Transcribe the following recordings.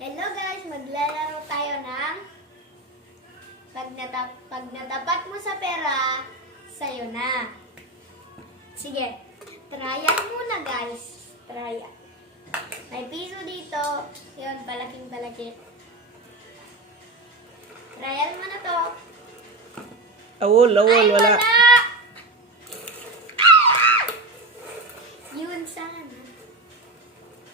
Hello guys, maglalaro tayo ng pag natapat mo sa pera, sa'yo na. Sige, tryan muna guys. Tryan. May piso dito. Yun, palaking-palaki. Tryan mo na to. Awol, Ay, wala. Ah! Yun sana.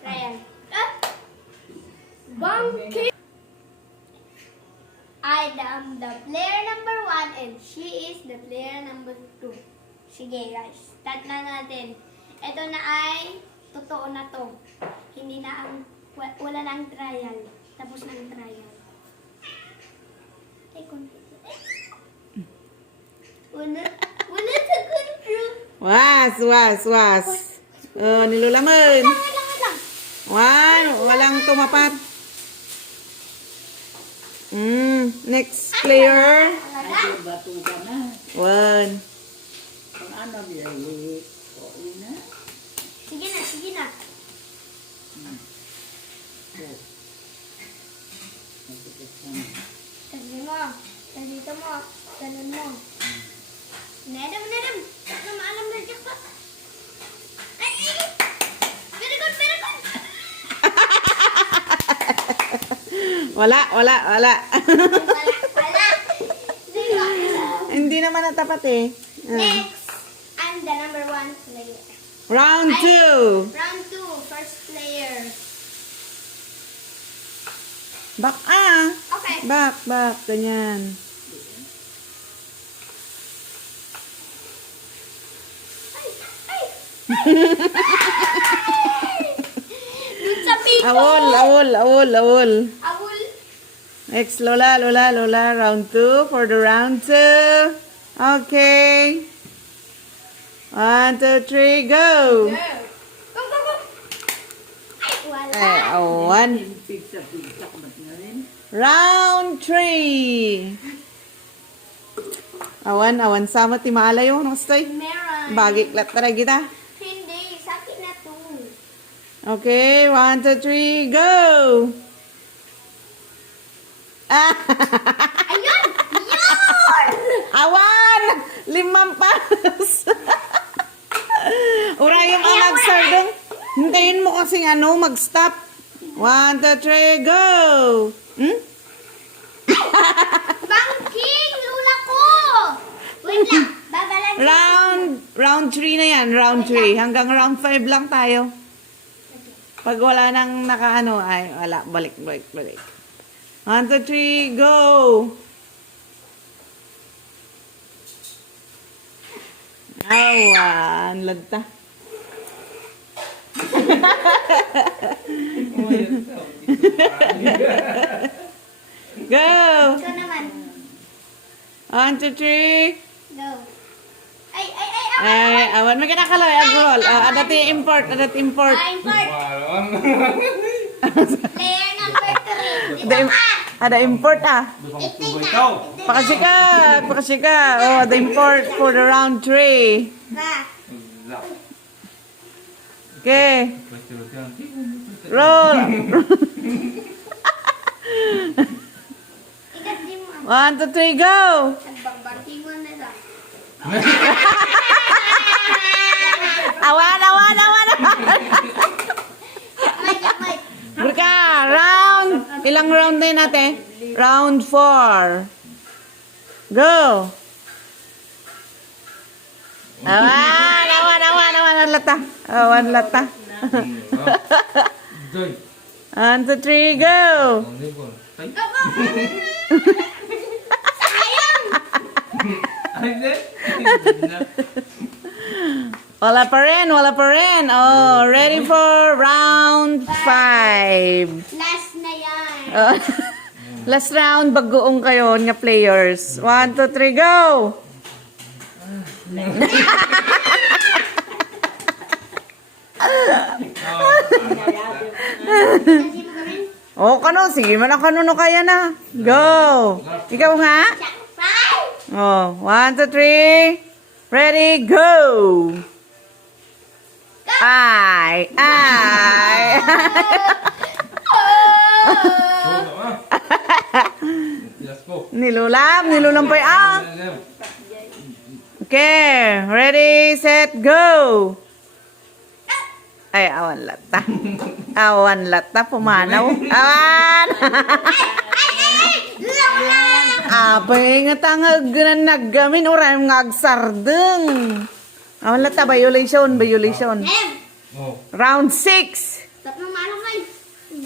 Tryan. Ah! Bangkit! I am the player number 1 and she is the player number 2. Sige guys, start na natin. Ito na ay totoo na to. Hindi na ang, wala na ang trial. Tapos na ang trial. Ay, wala sa control. Was. Oh, nilulaman. Lang. Walang tumapat. Next player. Ay, bato ka na. One. Kung ano, biyahe. O, na. Sige na. Sabi mo. Dito mo. Ganun mo. Nedam. Ano maalam na jackpot? Ay! Very good. Wala. Wala. Zero. Hindi naman natapat eh. Next, I'm the number 1 player. Round 2. Round 2, first player. Back Okay. Back. Ganyan. Ay! Dun sa pito. Awol. Awul. Next, Lola. Round 2 for the round 2. Okay. 1, 2, 3, go. Go. Ay, wala. Ay, one. Pigsa, kamat nga rin. Round 3. Awan sama ti maalayo no stay. Meron. Bagi lat tara kita. Hindi, sa akin na to. Okay, 1, 2, 3, go. Ayun! Yun! Awan! 5 palos. Urayong ang nagsardong. Hintayin mo kasing mag-stop. 1, 2, 3, go. Banking! Lula ko! Wait lang. Babalan. Round 3 na yan. Round 3. Hanggang round 5 lang tayo. Pag wala nang ay wala. Balik. 1, 2, 3, go! Awan, lagta. Go! Ikaw naman. 1, 2, 3. Go. Ay, Awan, may kinakaloy. Agrol. Adat import. import. Player number 3. Ito ka. Ada import Itik na. Pakasika. Oh, the import for the round 3. Na. Okay. Roll. Ikat din mo. 1, 2, 3, go. Nagbangbanking mo na lang. Awan. May. Burka, ilang round na yun natin? Round 4. Go. Awan, lata. Awan, lata. 1, 2, 3, go. Wala pa rin. Oh, ready for round 5. Last na yan. Last round, bagoong kayo nga players. 1, 2, 3, go! Kasi mo gawin. Sige man ang no kaya na. Go! Ikaw nga? 5. Oh, 1, 2, 3. Ready, go! Ay! Let's go. Nilulam pa ah. Okay, ready, set, go. Ay, awan lata. Awan lata, pumanaw. Awan! Apay nga tangag na naggamin oran ngagsardeng. Awan lata, violation. Em! Oh. Round 6. Tatlong ano kayo?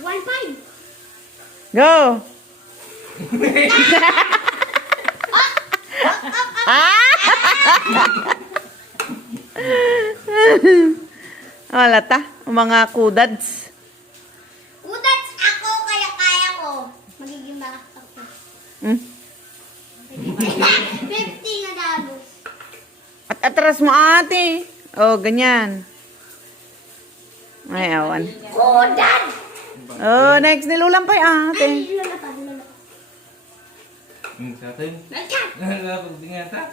1-5. Go. Wala ta, mga kudads. Udats ako, kaya kaya ko. Magiging malakas ako. Hmm? 50 na dabos. At atras mo ate. Oh, ganyan. Ay, awan. Kudan! Oh, next nilulam pa ate. Ay, lula pa. Sa atin. Nagkat! Napagdingan ta.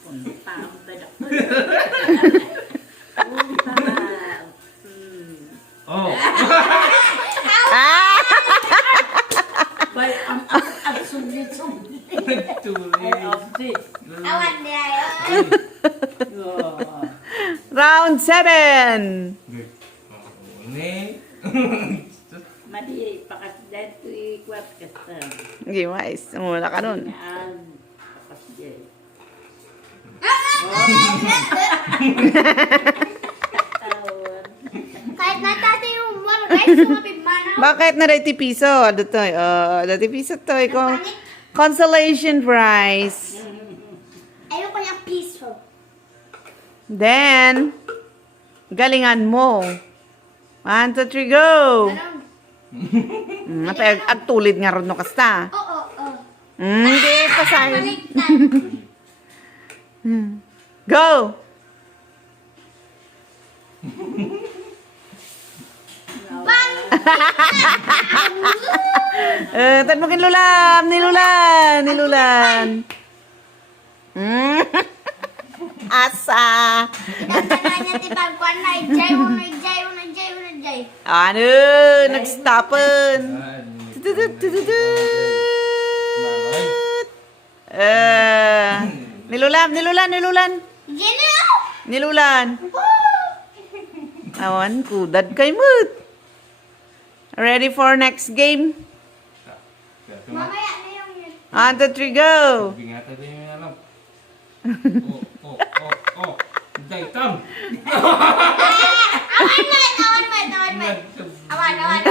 Punta ang badak ko. Punta. Oh. Ah! Bay, ang sumlit-sumlit. Nagtuli. Ay, abdi. Awan niya Oh. Round 7. Ini. Madi, pakasdan to ikwat kasta. Gimais, mula ka nun. Naan, pakasdan. Tawad. Kahit natati yung one guys, sumapit mana. Bakit na dati piso? Dito, dati piso to. Consolation prize. Ayoko niyang piso. Then, galingan mo. 1, 2, 3, go! Ganun. Agtulid nga ron no kasta. Oo. Hindi, pasay. Baliktad. Go! Bang! Tad mo nilulan. Asa. Pinagdala niya ti pagkuhan na ijay. Ano, nagstoppen. Nilulan. Gino! Nilulan. Awan, kudad kay mood. Ready for next game? Mamaya na yung yun. 1, 2, 3, go! Ingatan din yung alam. Oh. Daitam. Awan.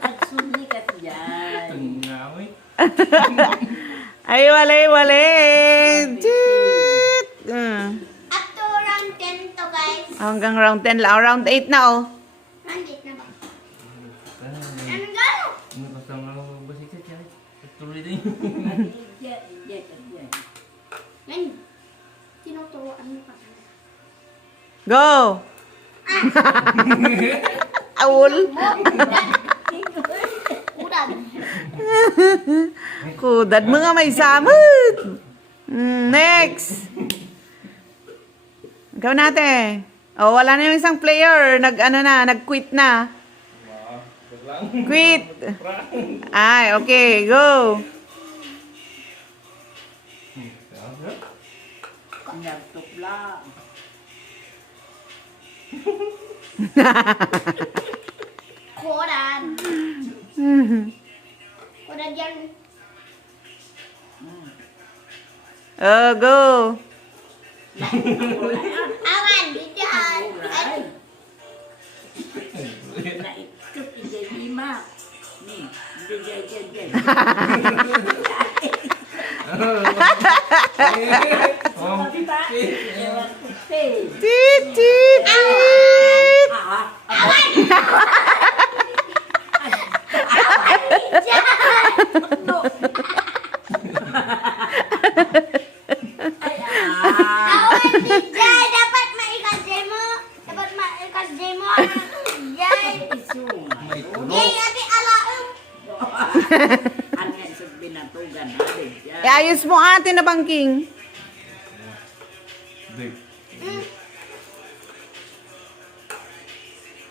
At sumikat dyan. Tengawi. Ay, wala. Toot. Up to round 10 to guys. Hanggang round 10 lang. Round 8 na, oh. Round 8 na ba? Anong gano'n? Ano kasama mo basikit yan? Tuloy din. Yan. Yan. Tinuturoan mo pa. Go! Awol. Udan. Kudad mga may samot. Next. Ikaw natin. Oh, wala na yung isang player. Nag-quit na. Quit. Ay, okay, go. Nagtukla. Koran. Koran yan. Oh, go. Awan. Dito yan. Ay, Naikot ijay lima. Ni, ijay. Oh. Diba? Ewan ko, te. Tit, tit, tit. awan di Jay. Dapat maikas-jay mo. Jay. May tulo. Jay, ati alaam. Ano yan sa binatugan natin? Ayos mo ate na bangking. Dig.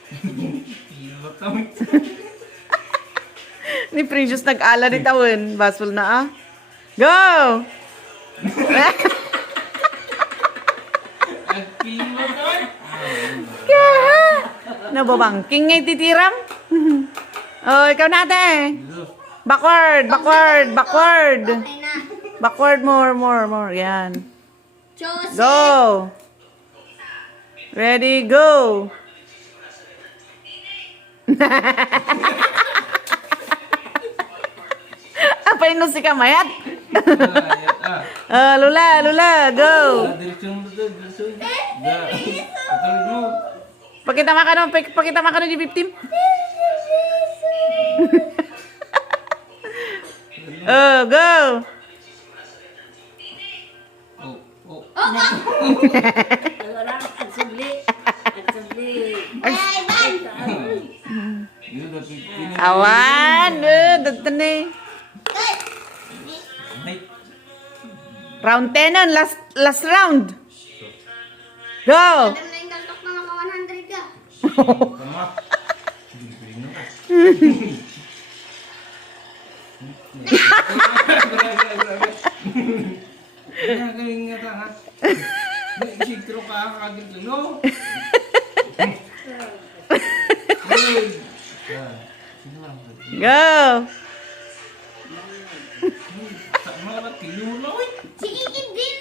Hilot kami. Ni Precious nag-ala ni Tawin. Basol na ah. Go! Hilot kami. Nababangking ngay titiram. Oh, ikaw natin. Dito. Backward, backward, backward. Okay na. Backward more. Yan. Joseph. Go! Ready, go! Apa yun si Kamayat? Lula, go! Direksyon mo doon, direksyon. Patuloy mo. Pakita makano di victim. Go! Oh. Orang ang subli. Ang subli. Ay, Ivan. Dito dati. Awan, dito ni. Ay. Round 10 on, last round. Go! Alam na yung galtok na maka 100 ka. Tama. Biling ka. Galing nga ta ha. Isigtro ka kagad lang no. Go! Sama ka tinuro na oy. Sige, din.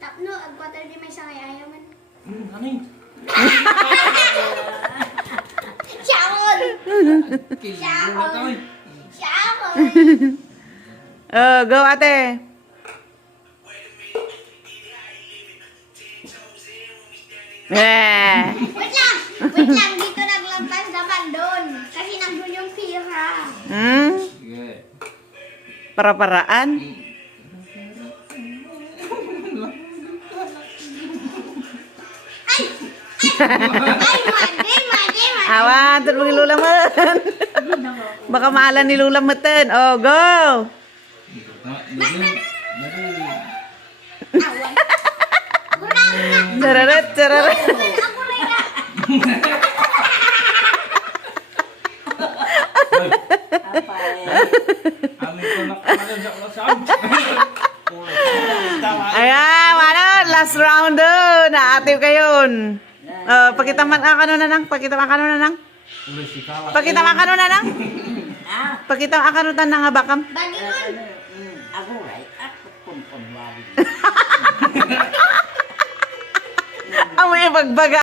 Tapno, agwater di may sangay ayaw man. Ano yun? Siakon! Tinuro ka oy. Siakon! Go ate. Wait lang, dito naglampas naman doon. Kasi nandun yung pira. Sige. Para-paraan. Madi. Awan, ito mong ilulaman. Baka maalan ni lulamatin. Oh, go! Awan. Kurang na. Chararat. Ako rin na. Apa Amin ko nakakalan sa ulasan. Ayan, ano, last round doon. Naativ kayo. Pakita man akano na nang. Pakita man akano na nang. Pakita man akano na nang habakam. Bagi mo. Ako right. Ako pun wali. Amoy bagbaga.